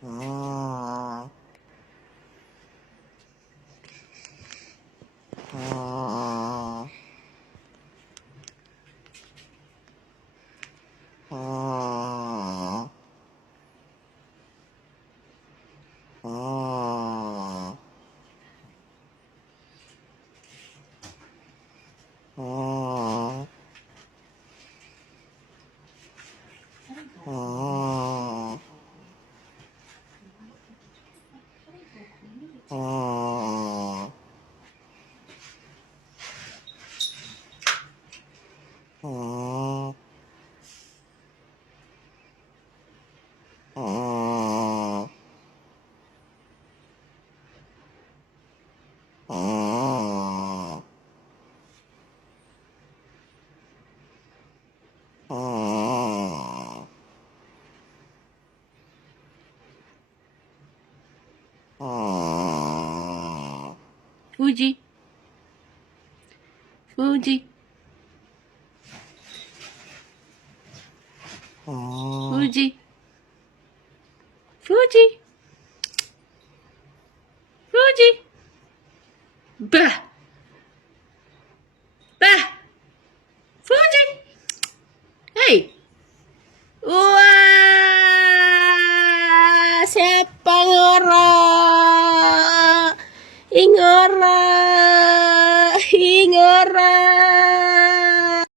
Oh. Oh. Oh. Oh. Oh. Oh. Oh. Oh. Oh. Oh. Oh. Oh. Fuji, Fuji, Oh. Fuji, Fuji, Fuji. Bah, bah, Fuji. Hey. Oh.